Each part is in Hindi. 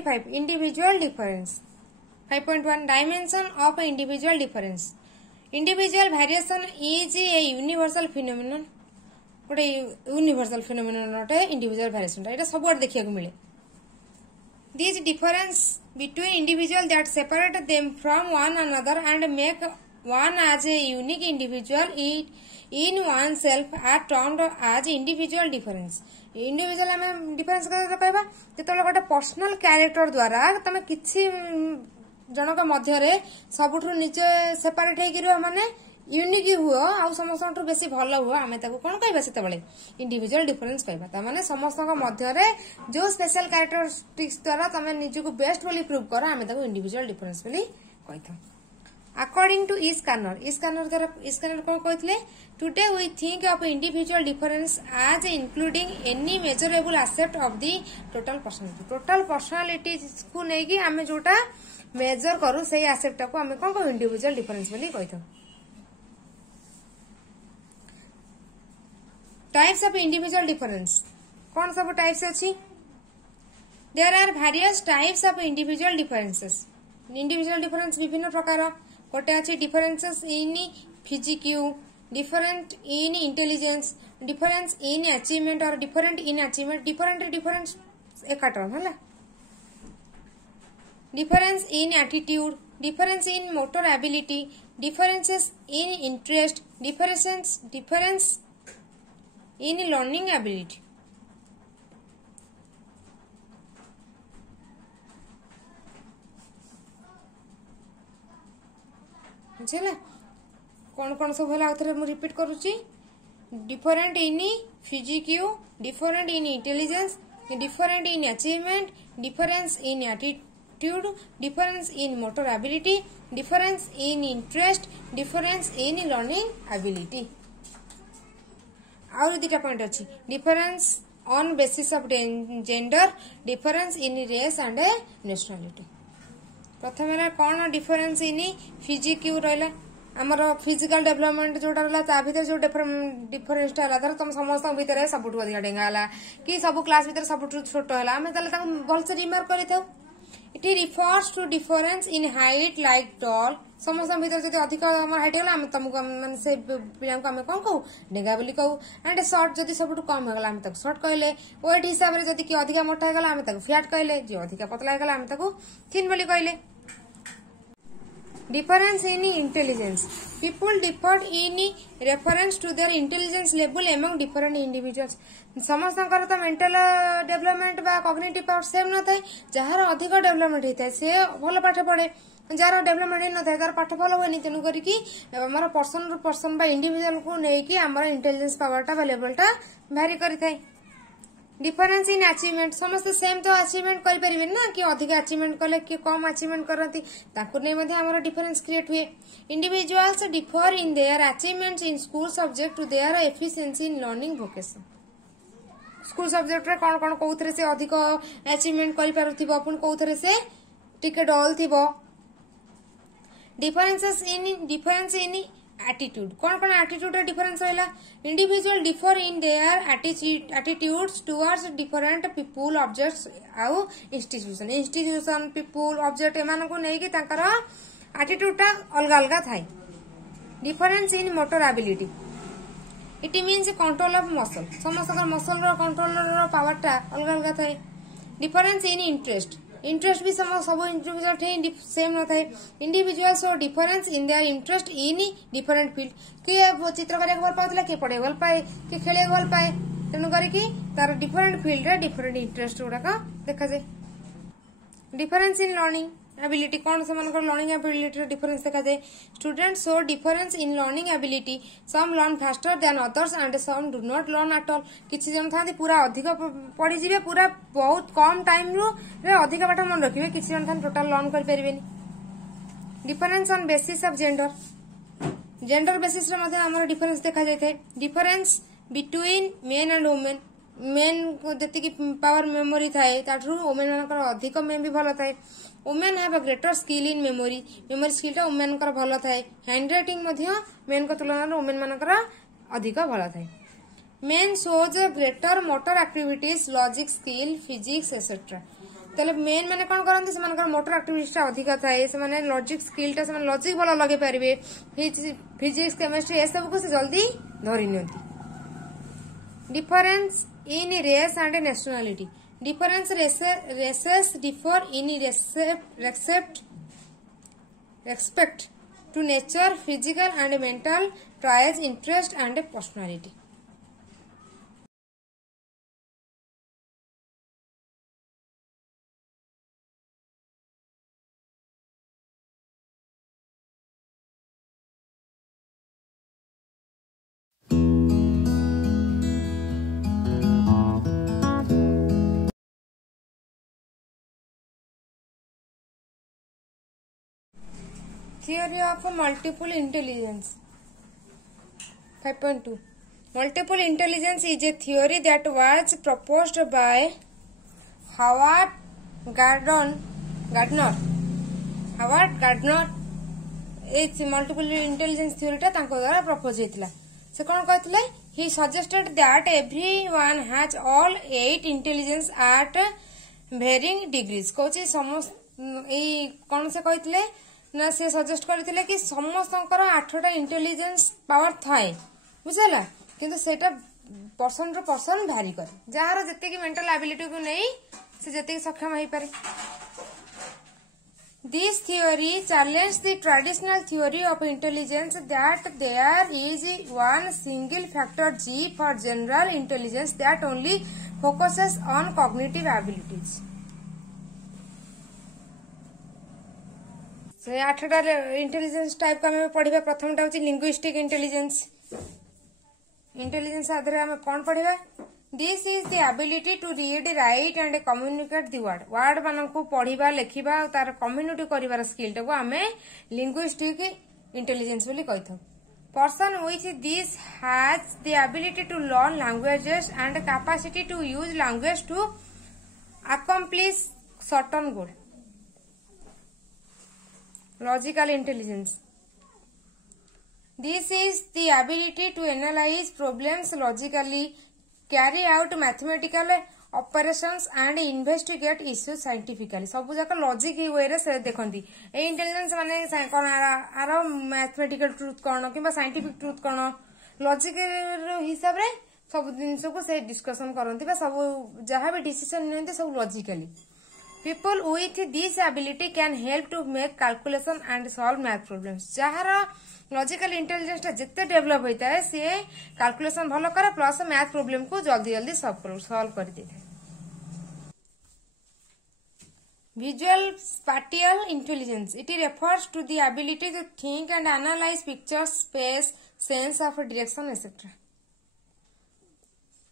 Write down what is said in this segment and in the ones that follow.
5.25 individual difference 5.1 dimension of individual difference individual variation is a universal phenomenon गोटे यूनिवर्सल फिनोमिनन गोटे इंडिविजुअल वेरिएशन एटा सब आड़ देखिया को मिले this difference between individual that separate them from one another and make one as a unique individual in one self are termed as individual difference individual आम डिफरेंस कहबा जेतले गोटे पर्सनल कैरेक्टर द्वारा तमे किछि जनक मध्य सबुठु निजे सेपरेट हो माने यूनिक हुआ आ समस्त बेसी भल हुआ आम कौन कहबा से इंडिविजुअल डिफरेंस कहबा ता माने समस्त मध्य जो स्पेशल कैरेक्टरिस्टिक्स द्वारा तमे निजको बेस्ट बोली प्रूव कर आम इंडिविजुअल डिफरेंस बोली कहिथा अकॉर्डिंग टू इस्कानर द्वारा इस्कानर कौन कहते today we think of individual difference as including any measurable aspect of the total personality को लेकिन आम जोटा मेजर करू से एस्पेक्ट को आम कौन कहू इंडिविजुअल डिफरेंस बोली कही था टाइप्स ऑफ इंडिविजुअल डिफरेंस कौन सब टाइप्स अच्छी there are various types of individual differences individual difference विभिन्न प्रकार गोटे अच्छी differences in physique different in intelligence difference in achievement और डिफरेंट इन अचीवमेंट डिफरेंट एक टर्म है difference in attitude difference in motor ability differences in interest difference in learning ability बुझेला कौन कौन सब है आउथरे मु रिपीट करूची different in physique different in intelligence different in achievement difference in attitude difference in motor ability difference in interest difference in learning ability और दुटा पॉइंट अच्छी difference on basis of gender difference in race and nationality प्रथम कौन डिफरेंस इन फिजिक्यू रहा आमर फिजिकल डेवलपमेंट जोटा रहा भर जो डिफरेंस धर तुम समस्त भितर सबुठ अधिक डेंगा है कि सब क्लास भर सबुठ छोट है आम भलसे रिमार्क कर it refers to difference in height like tall समस्त भर जब अधिक हाइट है तुमको से पिला को आम कौन कहू डेंगा बोली कहू एंड सर्ट जब सब कम होगा आम सर्ट कहले वेट हिसाब से जब किए अधिक मोटा होगा आम फ्याट कहले जो अधिक पतला होगा आम थिन बोली कहले difference in intelligence people differ in reference to their intelligence level among different individuals समस्त तो मेंटल डेवलपमेंट बा कॉग्निटिव पावर सेम न थाए जार अधिक डेवलपमेंट होता है से भल पाठ पढ़े जार डेवलपमेंट न थाए तार पाठ भल हुए तेणु करके आम पर्सन टू पर्सन बा इंडिविजुअल को लेकिन आम इंटेलिजेंस पावर टा लेवल टा भारी करें डिफरेंस इन अचीवमेंट समस्त सेम तो अचीवमेंट करें ना कि अधिक अचीवमेंट कले कि कम अचीवमेंट करती डिफरेंस क्रिएट हुए individuals differ in their achievements in school subject to their efficiency in learning vocation school subject रे कौन कौन कौन से अधिक अचीवमेंट कौन से टिके डल थी डिफरेंस इन एटीट्यूड कौन कौन एटीट्यूड डिफरेंस रहा individual differ in there attitudes towards different people objects आउ इंस्टीट्यूशन पीपुल ऑब्जेक्ट एमान को नहीं कि तांकर एटीट्यूड टा अलग अलग थाए difference in motor ability it means control of muscle समस्त मसल रो कंट्रोल रो पावर टा अलग अलग थाए डिफरेंस इन इंटरेस्ट भी सब इंडिविजुअल सेम न थाए इंडिविजुअल्स और difference in their interest in different field किए चित्र करने भल पाला किए पढ़े भल पाए कि खेल भल पाए तेणु करके तार डिफरेंट फील्ड रे डिफरेंट इंटरेस्ट गुड़ाक देखा जाए डिफरेंस इन लर्निंग एबिलिटी कौन से लर्निंग एबिलिटी डिफरेंस देखा जाए students show difference in learning ability some learn faster than others and some do not learn at all किसी जन था पूरा अधिक पढ़ी जीवे पूरा बहुत कम टाइम रू अधिक पाठ मन रखिए किसी जन था टोटाल लर्न कर परिबेनी difference on basis of gender basis रे मध्ये हमर डिफरेंस देखा जाय difference between men and women men को जति पावर मेमोरी थाए ताठू वुमेन मानकर अधिक मेन भी भल थाए women have a greater skill in memory skill टा वुमेन कर भल थाए हैंड राइटिंग मध्य मेन को तुलना वुमेन मानकर अधिक भल थाए main shows greater motor activities logic skill physics etcetera ताले मेन माने कौन करती से मोटर एक्टिविटीज अधिक थाए से लॉजिक स्किल टा से लॉजिक भल लगे पारे फिजिक्स केमिस्ट्री ये सब को से जल्दी धरी नियंती difference in race and nationality difference races differ in respect to nature physical and mental traits interest and personality Theory of multiple intelligence 5.2 Multiple intelligence is a theory that was proposed by Howard Gardner इस मल्टीपल इंटेलिजेंस थ्योरी टा तांको द्वारा प्रपोज होइतिला से कोन कहथिले he suggested that everyone has all 8 intelligence at varying degrees Kochi समस्त ए कोन से कहथिले ना से सजेस्ट करथिले कि समस्तंकर 8टा इंटेलिजेंस पावर थाए बुझला किंतु सेटा पर्सन रो पर्सन भारी करे जहार जते की मेंटल एबिलिटी को नहीं से जते की सक्षम होई पारे This theory challenges the traditional theory of intelligence that there is one single factor G for general intelligence that only focuses on cognitive abilities. से 8टा इंटेलिजेंस टाइप का हमें पढ़िबा प्रथमटा होची लिंग्विस्टिक इंटेलिजेंस आधार हमें कौन पढ़िबा this is the ability to read write and communicate the word मान को पढ़िबा लेखिबा तार कम्युनिटी करिवार स्किल टाको हमें लिंग्विस्टिक इंटेलिजेंस बोली कहिथौ person which this has the ability to learn languages and capacity to use language to accomplish certain goal Logical intelligence. This is the ability to analyze problems logically, carry out mathematical operations and investigate issues scientifically. सब जाक लॉजिक वे रे से देखंती ए इंटेलिजेंस माने कोन आरो मैथमेटिकल ट्रुथ कोन किबा साइंटिफिक ट्रुथ कोन लॉजिक हिसाब रे सब जिंस को से डिस्कशन करंती बा सब जहां भी डिसीजन नेंती सब logically People with this ability can help to make calculation and solve math problems. जहारा logical intelligence टा जितने डेवलप होता है से कैलकुलेशन भलो करे प्लस मैथ प्रॉब्लम को जल्दी जल्दी सॉल्व कर देते हैं Visual spatial intelligence. It refers to the ability to think and analyze pictures, space, sense of direction, etc.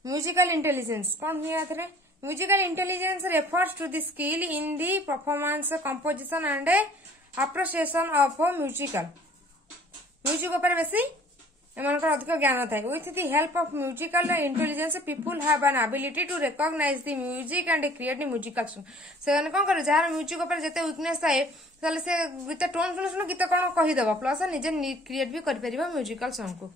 Musical intelligence. कौन हुआ था? Musical intelligence refers to the skill in the performance, composition and appreciation of musical. Music ऊपर वैसे एमनकर अधिक ज्ञान था. With the help of musical intelligence, people have an ability to recognize the music and create the musical song. से अन कौन करे जार म्यूजिक ऊपर जते वीकनेस थाए ताले से गीत टोन सुन गीत कौन कहि देबो प्लस निजे क्रिएट भी कर परिबा म्यूजिकल सॉन्ग को.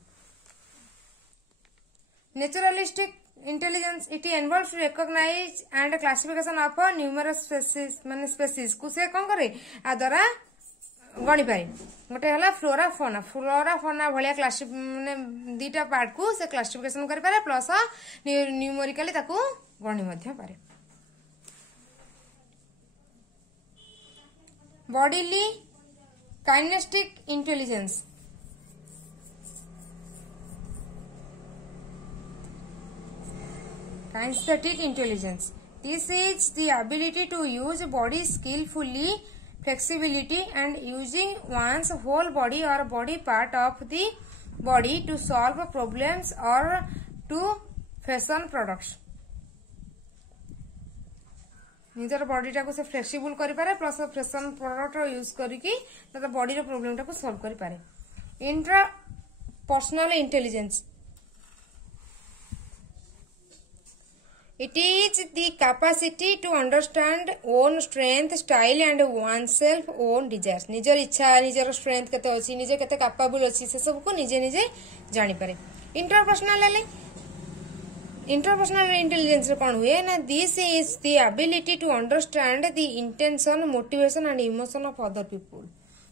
Naturalistic intelligence it involves to recognize and classification of numerous species माने species को से कौन करे आ द्वारा गणी पारे गोटे हला फ्लोरा फोना भलिया क्लास माने दीटा पार्ट को से क्लासिफिकेशन कर पारे प्लस न्यूमेरिकली ताको गणी मध्य पारे. Bodily kinesthetic intelligence. Kinesthetic intelligence. This is the ability to use body skillfully, flexibility and using one's whole body or body part of the body to solve problems or to fashion products. निजर बॉडी टा को से फ्लेक्सिबल करि पारे प्लस फैशन प्रोडक्ट यूज करिकि त बॉडी रो प्रॉब्लम टा को सॉल्व करि पारे. Intrapersonal intelligence. It is the capacity to understand own strength, style and oneself own desires. निजर इच्छा निजर स्ट्रेंथ केते अछि निजे केते कैपेबल अछि से सब को निजे निजे जानि पारे. इंटरपर्सनल इंटरपर्सनल इंटेलिजेंस कौन हुए ना this is the ability to understand the intention motivation and emotion of other people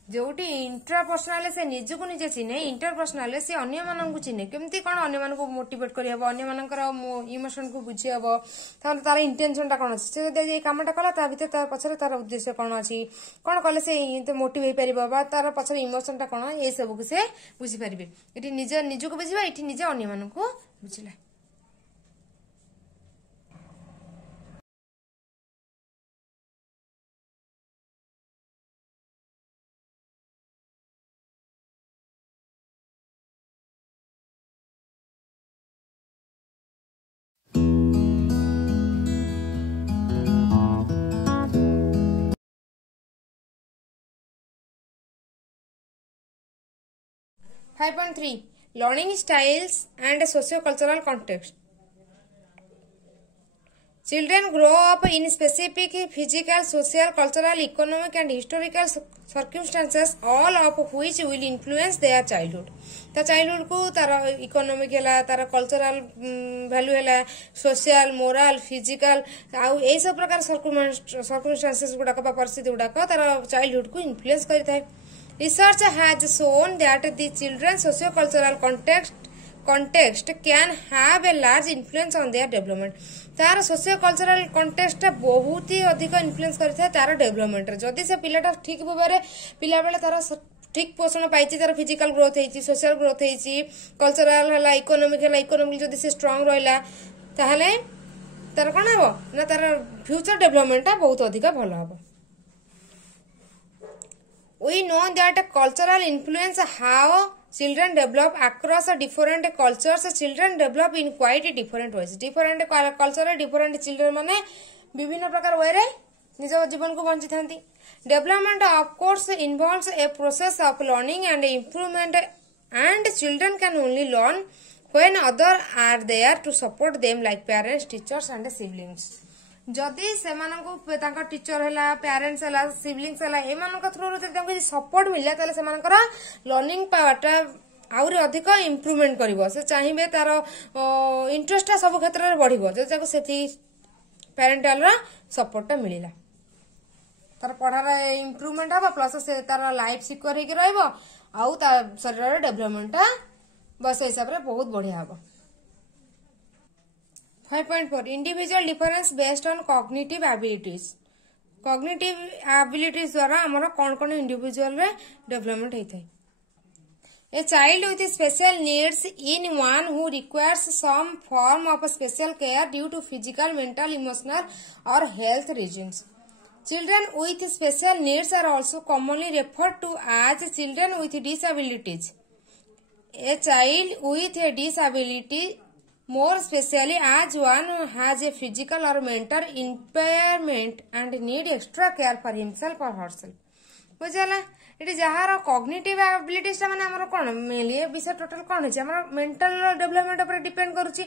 जोटी इंटरपर्सनल से निजको निजे चिन्हे इंटरपर्सनल से अन्य मानक चिन्हे केमती कौन अन्य मानक मोटिवेट कर अन्य मानकर इमोशन को बुझी हम तार इंटेंशन टा कौन अच्छे कामटा कला भर तार पछरे तार उद्देश्य कौन अच्छी कौन कले से मोटिव हो पार तार पछरे इमोशन टा कौन ये सब को से बुझीपारे ये निज निजको बुझा ये निजे अन्य मानक बुझला 5.3 Learning styles and socio-cultural context. Children grow up in specific physical, social, cultural, economic and historical circumstances, all of which will influence their childhood. ता childhood को तारा economic है तारा cultural value है social, moral, physical आउ ये सब प्रकार circumstances गुड़ा का परिस्थिति गुड़ा का तारा childhood को influence करता है. Research has shown that the children's socio-cultural context can have a large influence on their development. तार सोशियो कल्चरल कंटेक्स्ट बहुत ही अधिक इन्फ्लुएंस करता है तार डेवलपमेंट जदि से पिलाटा ठीक भाव पिला बेले तार ठीक पोषण पाई तार फिजिकल ग्रोथ होती सोशल ग्रोथ होती कल्चरल है इकोनोमिक जदि से स्ट्रांग रहा ताहले तार कौन हम ना तार फ्यूचर डेवलपमेंट बहुत अधिक भल हम. We know that cultural influence how children develop across different cultures. Children develop in quite different ways. Different culture, different children माने विभिन्न प्रकार वे रे निज जीवन को bunchy थांती. Development of course involves a process of learning and improvement, and children can only learn when others are there to support them like parents, teachers and siblings. जदि से टीचर है पेरेंट्स है सिबलिंग्स है एमान थ्रू सपोर्ट मिले ताले से लर्निंग पावरटा आउरी अधिक इम्प्रूवमेंट करिवो से चाहिए तार इंटरेस्ट सब क्षेत्र में बढ़िवो जदि से पेरेंटाल सपोर्ट मिलला तार पढ़ार इम्प्रूवमेंट हम प्लस से तार लाइफ सिक्योर होगी रहिबो आउ तार शरीर डेवलपमेंट बस हिसाब से बहुत बढ़िया हम. 5.4 Individual difference based on cognitive abilities. Cognitive abilities द्वारा हमारा कौन कौन इंडिविजुअल रे डेवलपमेंट होता है. A child with special needs in one who requires some form of special care due to physical, mental, emotional or health reasons. Children with special needs are also commonly referred to as children with disabilities. A child with a disability more especially as one who has a physical or mental impairment and need extra care for himself or herself. बुझला ये जार कॉग्निटिव एबिलिटीज माने हमर कोन मेनली विषय टोटल कोन है हमर मेंटल डेवलपमेंट ऊपर डिपेंड करूची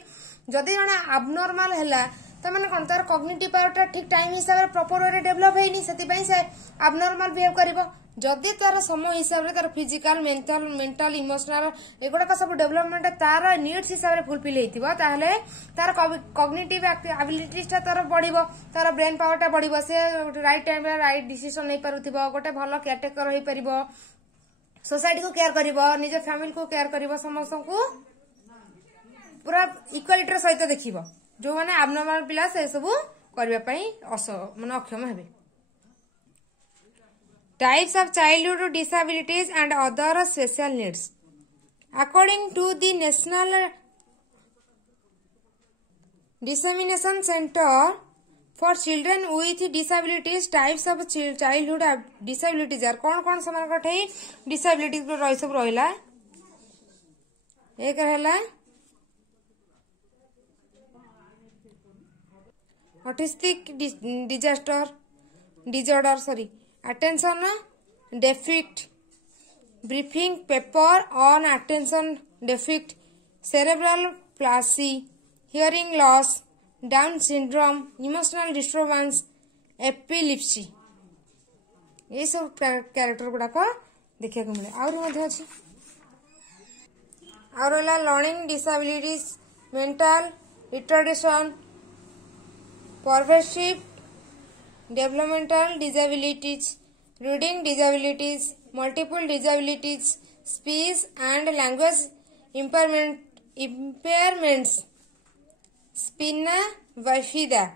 जदी जने एबनॉर्मल हैला त माने कोन तार कॉग्निटिव पावरटा ठीक टाइम हिसाब रे प्रॉपर वे डेवलप हेनी सेति पई से एबनॉर्मल बिहेव करबो जदि तार समय हिसाब रे तार फिजिकल मेंटल इमोशनल एगुडा का सब डेवलपमेंट तार नीड्स हिसाब रे फुलफिल हेतिबो ताहले तार कॉग्निटिव एबिलिटीज तार बढ़िबो तार ब्रेन पावरटा बढ़िबो से राइट टाइम रे राइट डिसीजन नै पारुथिबो गोटे भलो केयर टेकर होई परिबो सोसाइटी को केयर करिबो निज फैमिली को केयर करिबो समस्त को पूरा इक्वालिटी सहित देखिबो जो माने एबनॉर्मल पिला से सब करबा पई माने अक्षम हेबे. Types of childhood disabilities and other special needs. According to the National Dissemination Center for Children with Disabilities, types of childhood disabilities are कौन समान कठे disabilities पर रही सब रहिला एक रहला autistic disorder attention deficit briefing paper on attention deficit cerebral palsy hearing loss down syndrome emotional disturbance epilepsy ये सब कैरेक्टर गुड़ा को देखा मिले और learning disabilities mental retardation, pervasive developmental disabilities, reading disabilities, multiple disabilities, speech and language impairments, spina bifida,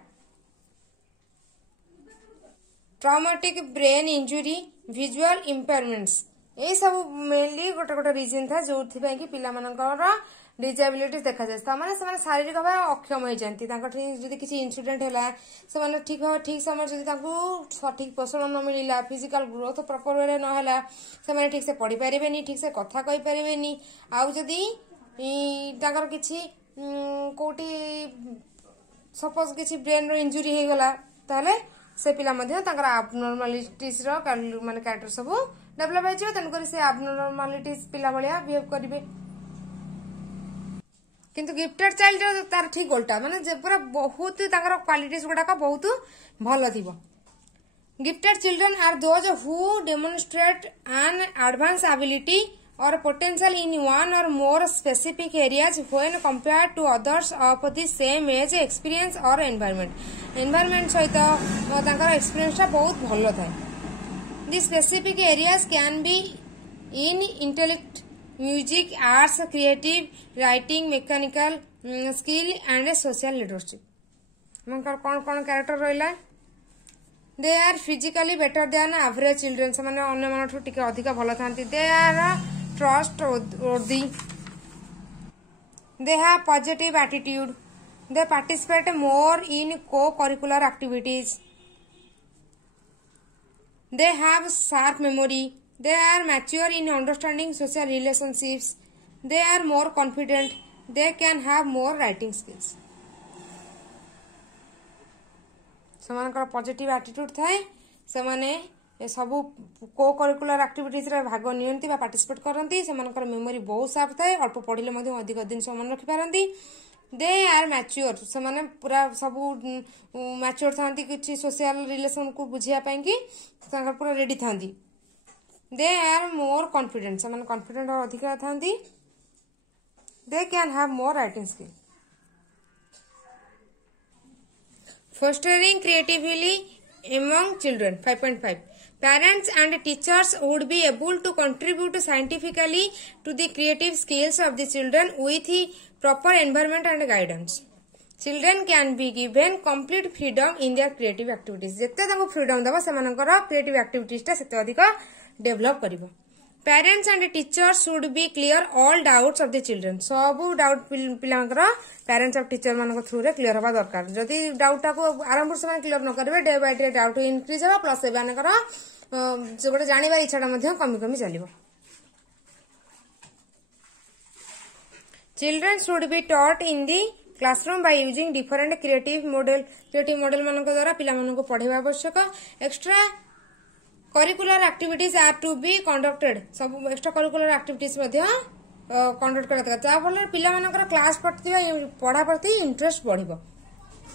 traumatic brain injury, visual impairments. ये सब मेनली गोटे गोटे रिजन था जो कि पिला मानकर डिजेबिलिटी देखा जाए से शारीरिक भाव अक्षम होती किसी इनसीडेंट है से ठीक भाव ठीक समय जब सठिक पोषण न मिलला फिजिकल ग्रोथ प्रॉपर वे ना से ठीक से पढ़ी पारे ठीक से कथा कही पारे आउ जदि किसी कोटी सपोज किसी ब्रेन इंजुरी हो गला ताले से पिला आबनॉर्मालिटीज माने कैरेक्टर सब डेभलप हो तेणुक से आबनॉर्मालिटीज पिला भाया बिहेव करेंगे किंतु गिफ्टेड चाइल्ड तार ठीक उल्टा माने पूरा बहुत क्वालिटीज गुड़ाक बहुत भल थी। Gifted children are those who demonstrate an advance ability or potential in one or more specific areas when compared to others of the same age, experience or environment. Environment सहित तांकर experience टा बहुत भल थाए. The specific areas can be in intellect, music, arts, creative, writing, mechanical skill and social leadership. मगर कौन character रहिला? They are physically better than average children. से माने अन्य मानठु टिके अधिक भल थांती. They are trustworthy. They have positive attitude. They participate more in co-curricular activities. They have sharp memory. They are mature in understanding social relationships. They are more confident. They can have more writing skills. सेमानकर पॉजिटिव एटीट्यूड थाए सेमाने सबू को करिकुलर एक्टिविटीज रे भाग नियंती बा पार्टिसिपेट करंती सेमानकर मेमोरी बहुत शार्प थाए अल्प पढिले मध्ये अधिक दिन मन रखि पारंती. दे आर मैच्योर सेमाने पूरा सबू मैच्योर थांती किछि सोशल रिलेशन को बुझिया पई कि तांकर पूरा रेडी थांती. दे आर मोर कॉन्फिडेंट सेमाने कॉन्फिडेंट और अधिक थांती. They can have more writing skill. Fostering creativity among children 5.5 Parents and teachers would be able to contribute scientifically to the creative skills of the children with the proper environment and guidance. Children can be given complete freedom in their creative activities. जत्ते ताको freedom दबा सेमानकर creative activities ता सेते अधिक develop करिवो. Parents and teachers should be clear all doubts of the children. सबू डाउट पिलांकर पेरेंट्स और टीचर मान थ्रू रे क्लियर हवा दरकार. जदि डाउट टाको आरंभ से क्लियर न करेंगे day by day doubt increase होगा प्लस एमानकर जो गोटे जानवर इच्छा कमी कमी चलो. Children should be taught in the classroom by using different creative model मान द्वारा पिला मानक पढ़ेवा आवश्यक. Extra curricular activities are to be conducted. सब एक्स्ट्रा करिकुलर एक्टिविटीज कंडक्ट करा जहाँफल पिला मानकर क्लास पढ़ा प्रति इंटरेस्ट बढ़िबो.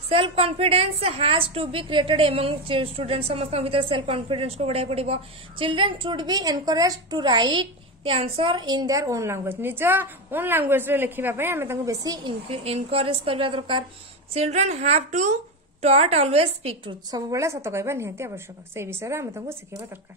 Self confidence has to be created among students. समस्त भीतर सेल्फ कॉन्फिडेंस को बढ़ाई पड़िबो. Children should be encourage to write the answer in their own language. निज ओन लैंग्वेज रे लिखिबा पई हमें तांको बेसी एनकरेज करबा दरकार. Children have to taught always speak truth. सब बेला सत कहबा निहाती आवश्यक. से विषय रे हमें तांको सिखेबा दरकार.